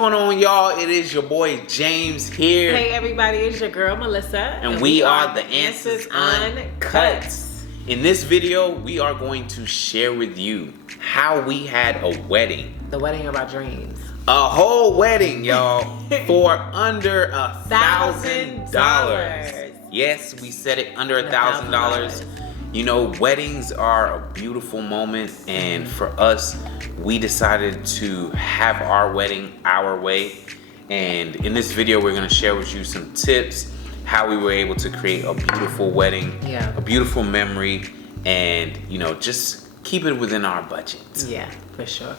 going on, y'all? It is your boy James here. Hey everybody, it's your girl Melissa. And we are the Answers Uncut. In this video, we are going to share with you how we had a wedding. The wedding of our dreams. A whole wedding, y'all, for under $1,000. Yes, we said it, under $1,000. You know, weddings are a beautiful moment, and for us, we decided to have our wedding our way. And in this video, we're gonna share with you some tips, how we were able to create a beautiful wedding, a beautiful memory, and you know, just keep it within our budget. Yeah, for sure.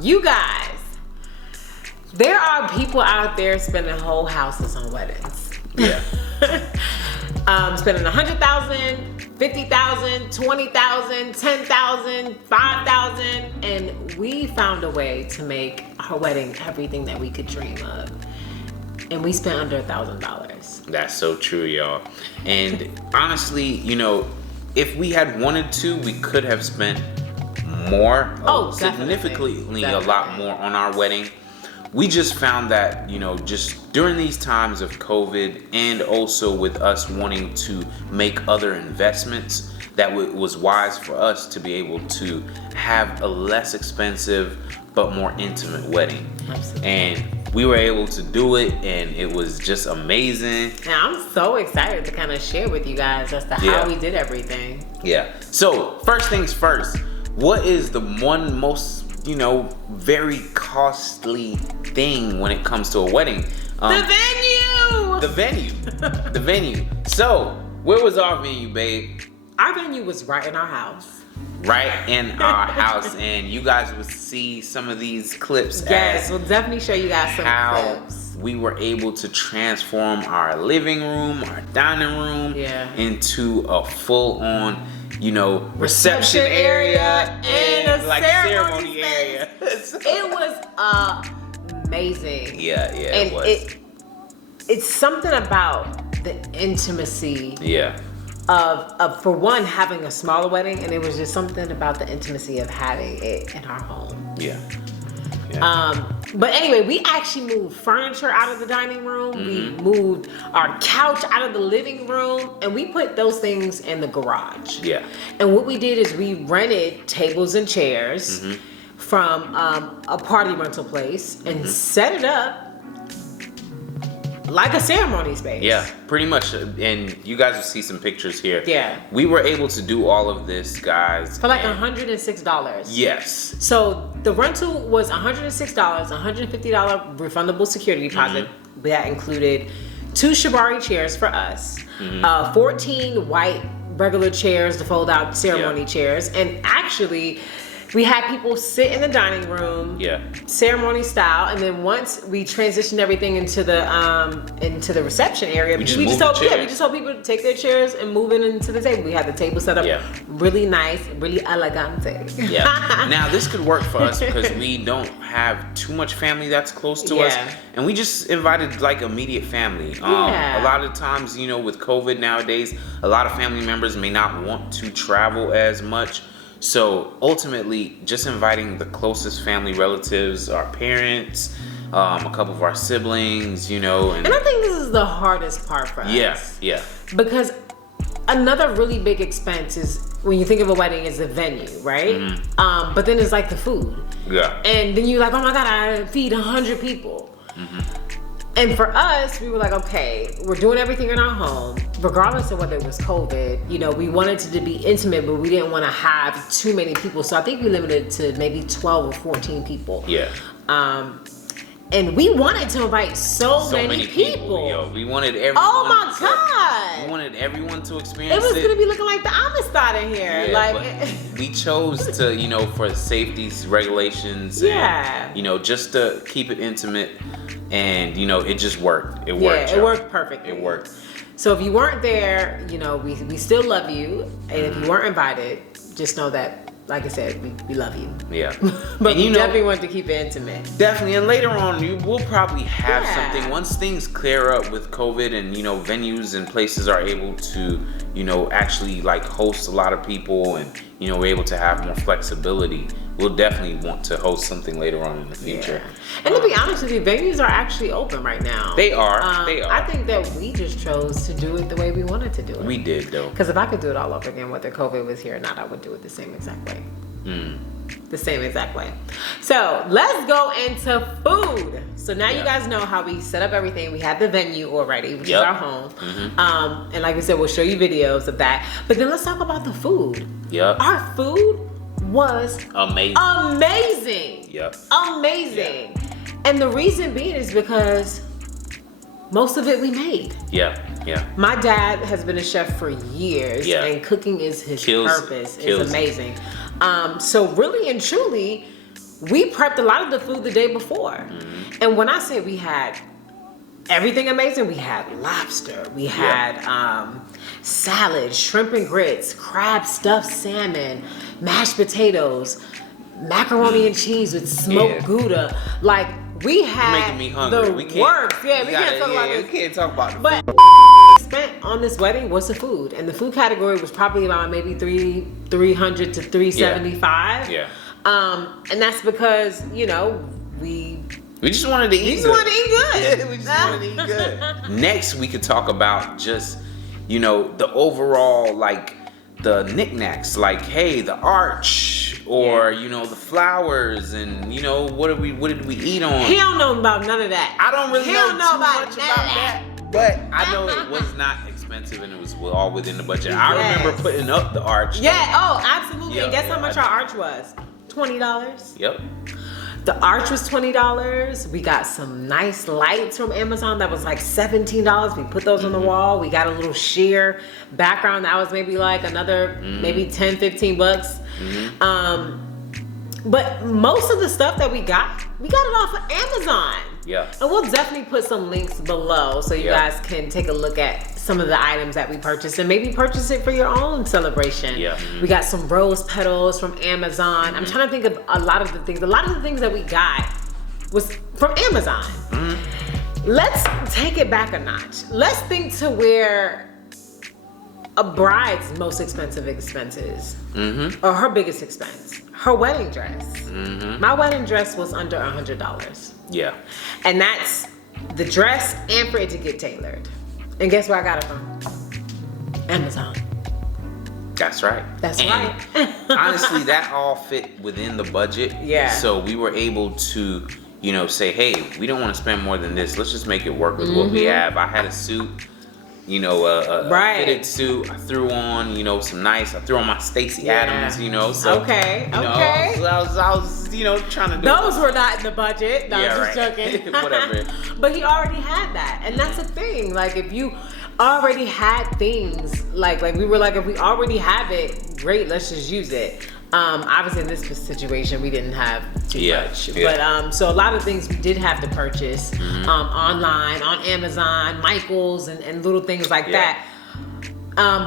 You guys, there are people out there spending whole houses on weddings. Yeah. Spending $100,000, $50,000, $20,000, $10,000, $5,000, and we found a way to make our wedding everything that we could dream of. And we spent under $1,000. That's so true, y'all. And honestly, you know, if we had wanted to, we could have spent more, significantly a lot more on our wedding. We just found that, you know, just during these times of COVID, and also with us wanting to make other investments, that was wise for us to be able to have a less expensive but more intimate wedding. Absolutely. And we were able to do it, and it was just amazing. And I'm so excited to kind of share with you guys as to how we did everything. Yeah. So first things first, what is the one most, you know, very costly thing when it comes to a wedding? The venue! The venue. The venue. So, where was our venue, babe? Our venue was right in our house. Right in our house. And you guys would see some of these clips. Yes, we'll definitely show you guys some clips. We were able to transform our living room, our dining room, into a full-on, you know, reception area and a like ceremony area. It was amazing. Yeah, and it was. It's something about the intimacy. Of for one, having a smaller wedding, and it was just something about the intimacy of having it in our home. But anyway, we actually moved furniture out of the dining room. We moved our couch out of the living room, and we put those things in the garage. And what we did is we rented tables and chairs from a party rental place and set it up like a ceremony space. Yeah, pretty much. And you guys will see some pictures here. Yeah. We were able to do all of this, guys. For like $106. Yes. So the rental was $106, $150 refundable security deposit. That included 2 Shibari chairs for us, 14 white regular chairs, the fold out ceremony chairs. And actually, we had people sit in the dining room, ceremony style, and then once we transitioned everything into the reception area, we just told people to take their chairs and move it into the table. We had the table set up really nice, really elegante. Now this could work for us because we don't have too much family that's close to us, and we just invited like immediate family. A lot of times, you know, with COVID nowadays, a lot of family members may not want to travel as much. So ultimately, just inviting the closest family relatives, our parents, a couple of our siblings, you know. And I think this is the hardest part for us. Yeah. Because another really big expense is, when you think of a wedding, is the venue, right? But then it's like the food. And then you're like, oh my God, I feed 100 people. And for us, we were like, okay, we're doing everything in our home, regardless of whether it was COVID. You know, we wanted it to be intimate, but we didn't want to have too many people. So I think we limited it to maybe 12 or 14 people. And we wanted to invite so many people. Yo, we wanted everyone. Oh my God. We wanted everyone to experience it. It was going to be looking like the Amistad in here. We chose to, you know, for safety regulations. And, you know, just to keep it intimate. And, you know, it just worked. It worked. Yeah, it worked perfectly. It worked. So if you weren't there, you know, we still love you. And if you weren't invited, just know that, like I said, we love you. Yeah. But we definitely want to keep it intimate. Definitely. And later on, we'll probably have something. Once things clear up with COVID and, you know, venues and places are able to, you know, actually like host a lot of people and, you know, we're able to have more flexibility, we'll definitely want to host something later on in the future. Yeah. And to be honest with you, venues are actually open right now. They are. I think that we just chose to do it the way we wanted to do it. We did, though. Because if I could do it all over again, whether COVID was here or not, I would do it the same exact way. The same exact way. So let's go into food. So now you guys know how we set up everything. We had the venue already, which is our home. And like we said, we'll show you videos of that. But then let's talk about the food. Our food was amazing. Amazing. And the reason being is because most of it we made. My dad has been a chef for years, and cooking is his purpose. It's amazing. So really and truly, we prepped a lot of the food the day before. And when I say we had everything amazing, we had lobster, we had salad, shrimp and grits, crab stuffed salmon, mashed potatoes, macaroni and cheese with smoked Gouda. Like, we had making me hungry. the works. Yeah, we can't talk about this. We can't talk about it. But spent on this wedding was the food, and the food category was probably about maybe $300 to $375. And that's because, you know, we just wanted to eat. We just wanted to eat good. Yeah, we just wanted to eat good. Next, we could talk about just, you know, the overall, like, the knickknacks, like, hey, the arch, or you know, the flowers, and you know, what did we eat on? He don't know about none of that. I don't really know too much about that, but I know it was not expensive and it was all within the budget. I remember putting up the arch. Oh, absolutely. And guess how much our arch was? $20. The arch was $20. We got some nice lights from Amazon that was like $17. We put those on the wall. We got a little sheer background that was maybe like another maybe $10-15. But most of the stuff that we got it off of Amazon. And we'll definitely put some links below so you guys can take a look at some of the items that we purchased and maybe purchase it for your own celebration. We got some rose petals from Amazon. I'm trying to think of a lot of the things. A lot of the things that we got was from Amazon. Let's take it back a notch. Let's think to where a bride's most expensive expenses or her biggest expense. Her wedding dress. My wedding dress was under $100. And that's the dress and for it to get tailored. And guess where I got it from? Amazon. That's right. Honestly, that all fit within the budget. So we were able to, you know, say, hey, we don't want to spend more than this. Let's just make it work with what we have. I had a suit, you know, a fitted suit. I threw on, you know, I threw on my Stacey Adams, you know. So, you know, I was, you know, trying to do those were not in the budget. No, I'm just joking. Whatever. But he already had that. And that's the thing. Like, if you already had things, like we were like, if we already have it, great, let's just use it. Obviously in this situation we didn't have too much, but so a lot of things we did have to purchase online, on Amazon, Michaels, and little things like that.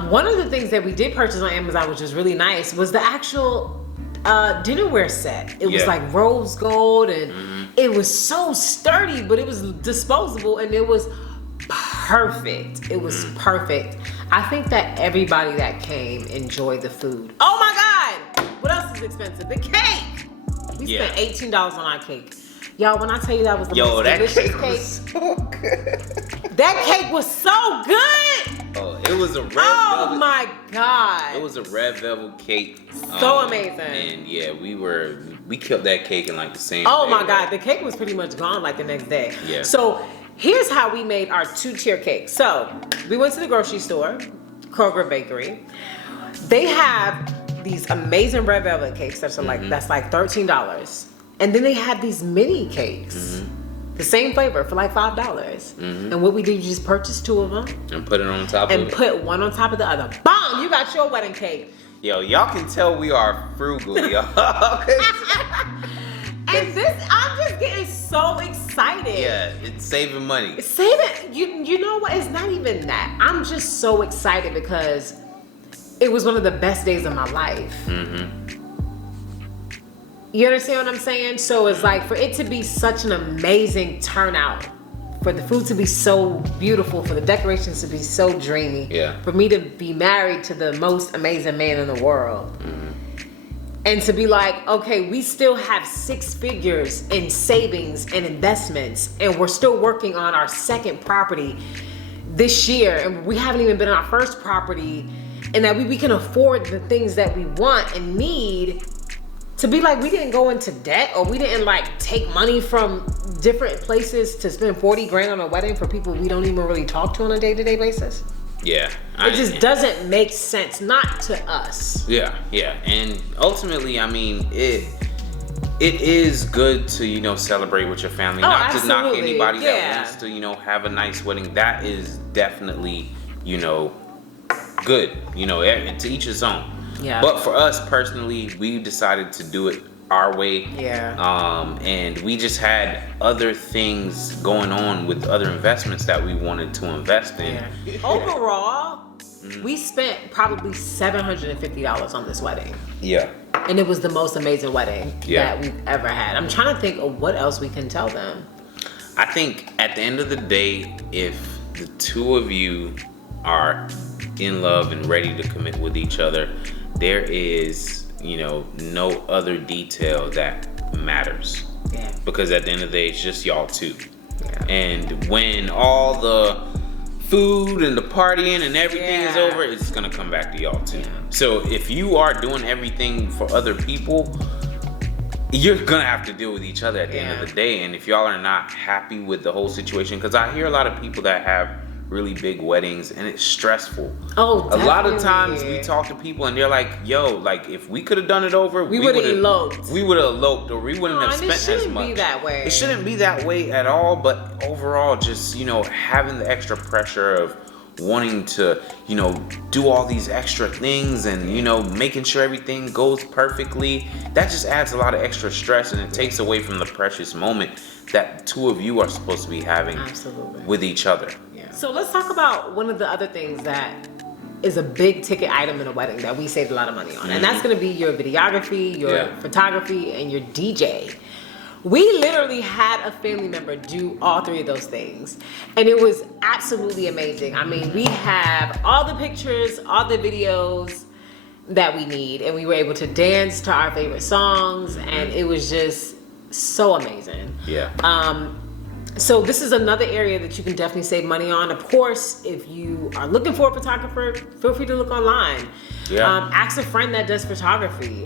One of the things that we did purchase on Amazon, which was really nice, was the actual dinnerware set. It was like rose gold, and it was so sturdy, but it was disposable, and it was perfect. It was perfect. I think that everybody that came enjoyed the food. Oh my God! What else is expensive? The cake! We spent $18 on our cake. Y'all, when I tell you that was the most delicious cake. Was so good. That cake was so good! Oh, it was a red velvet. Oh my God. It was a red velvet cake. So amazing. And yeah, we killed that cake in like the same day. My God, the cake was pretty much gone like the next day. So here's how we made our 2-tier cake. So we went to the grocery store, Kroger Bakery. They have these amazing red velvet cakes that's like $13. And then they have these mini cakes, the same flavor for like $5. And what we did, you just purchased 2 of them and put it on top of it. And put one on top of the other. Boom! You got your wedding cake. Yo, y'all can tell we are frugal, y'all. And this, I'm just getting so excited. Yeah, it's saving money. Saving, you know what? It's not even that. I'm just so excited because it was one of the best days of my life. Mm-hmm. You understand what I'm saying? So it's like for it to be such an amazing turnout, for the food to be so beautiful, for the decorations to be so dreamy, for me to be married to the most amazing man in the world. Mm-hmm. And to be like, okay, we still have 6 figures in savings and investments, and we're still working on our second property this year, and we haven't even been on our first property, and that we can afford the things that we want and need. To be like, we didn't go into debt, or we didn't like take money from different places to spend 40 grand on a wedding for people we don't even really talk to on a day-to-day basis. Yeah. It just doesn't make sense, not to us. Yeah. And ultimately, I mean, it is good to, celebrate with your family. Not absolutely. To knock anybody that wants to, have a nice wedding. That is definitely, good. To each his own. Yeah. But for us personally, we decided to do it our way. Yeah. And we just had other things going on with other investments that we wanted to invest in. Yeah. Overall, we spent probably $750 on this wedding. Yeah. And it was the most amazing wedding that we've ever had. I'm trying to think of what else we can tell them. I think at the end of the day, if the two of you are in love and ready to commit with each other, there is no other detail that matters. Yeah. Because at the end of the day, it's just y'all two. Yeah. And when all the food and the partying and everything is over, it's gonna come back to y'all two. Yeah. So if you are doing everything for other people, you're gonna have to deal with each other at the end of the day. And if y'all are not happy with the whole situation, because I hear a lot of people that have really big weddings and it's stressful. Oh, definitely. A lot of times we talk to people and they're like, yo, like if we could have done it over, we would have eloped. We would have eloped, or we wouldn't have spent as much. It shouldn't be that way. It shouldn't be that way at all, but overall just, having the extra pressure of wanting to, do all these extra things and, making sure everything goes perfectly, that just adds a lot of extra stress, and it takes away from the precious moment that the two of you are supposed to be having with each other. So let's talk about one of the other things that is a big ticket item in a wedding that we saved a lot of money on. And that's going to be your videography, your photography, and your DJ. We literally had a family member do all 3 of those things. And it was absolutely amazing. I mean, we have all the pictures, all the videos that we need. And we were able to dance to our favorite songs. And it was just so amazing. Yeah. So this is another area that you can definitely save money on. Of course, if you are looking for a photographer, feel free to look online. Yeah. Ask a friend that does photography.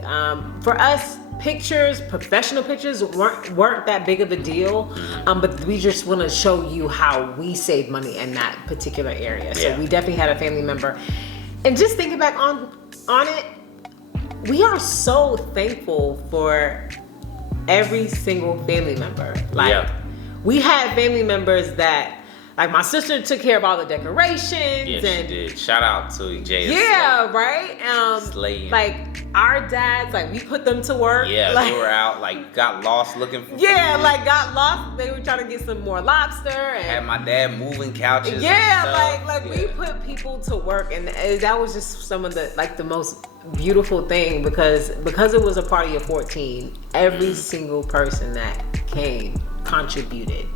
For us, pictures, professional pictures weren't that big of a deal, but we just want to show you how we save money in that particular area. So we definitely had a family member. And just thinking back on it, we are so thankful for every single family member. We had family members that, like my sister took care of all the decorations. Yeah, she did. Shout out to Jay. Yeah, right? Slaying. Like our dads, like we put them to work. Yeah, like, they were out, like got lost looking for food. Got lost. They were trying to get some more lobster. And had my dad moving couches. We put people to work, and that was just some of the most beautiful thing because it was a party of 14. Every single person that came contributed.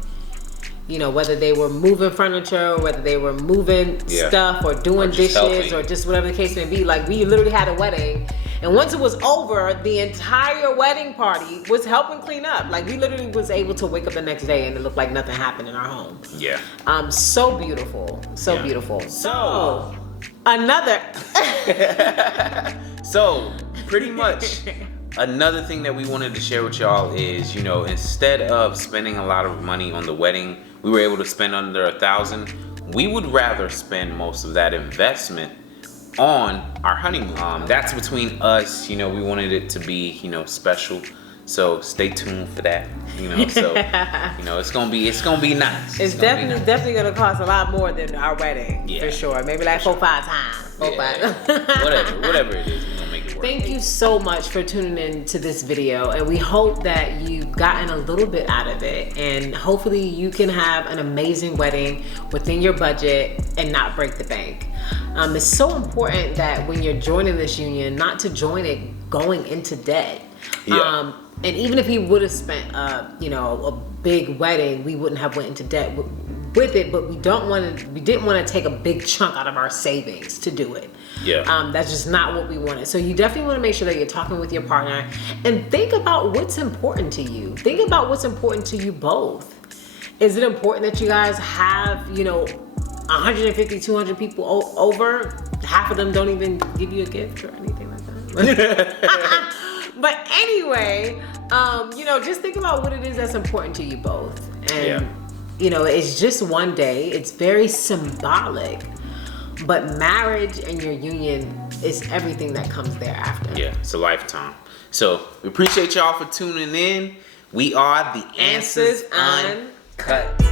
Whether they were moving furniture, or whether they were moving stuff, or doing dishes, helping, or just whatever the case may be. Like, we literally had a wedding, and once it was over, the entire wedding party was helping clean up. Like, we literally was able to wake up the next day and it looked like nothing happened in our home. Yeah. So beautiful. So beautiful. So, another. So, pretty much, another thing that we wanted to share with y'all is, instead of spending a lot of money on the wedding, we were able to spend under $1,000. We would rather spend most of that investment on our honeymoon. That's between us. We wanted it to be, special. So stay tuned for that. It's gonna be nice. It's definitely gonna cost a lot more than our wedding, for sure. Maybe like 4-5 times. Whatever it is, we're gonna make it work. Thank you so much for tuning in to this video, and we hope that you've gotten a little bit out of it, and hopefully you can have an amazing wedding within your budget and not break the bank. It's so important that when you're joining this union, not to join it going into debt. Yeah. And even if he would have spent, a big wedding, we wouldn't have went into debt with it. But we didn't want to take a big chunk out of our savings to do it. Yeah. That's just not what we wanted. So you definitely want to make sure that you're talking with your partner and think about what's important to you. Think about what's important to you both. Is it important that you guys have, 150, 200 people over? Half of them don't even give you a gift or anything like that. But anyway, just think about what it is that's important to you both. And, it's just one day. It's very symbolic. But marriage and your union is everything that comes thereafter. Yeah, it's a lifetime. So we appreciate y'all for tuning in. We are the Answers Uncut.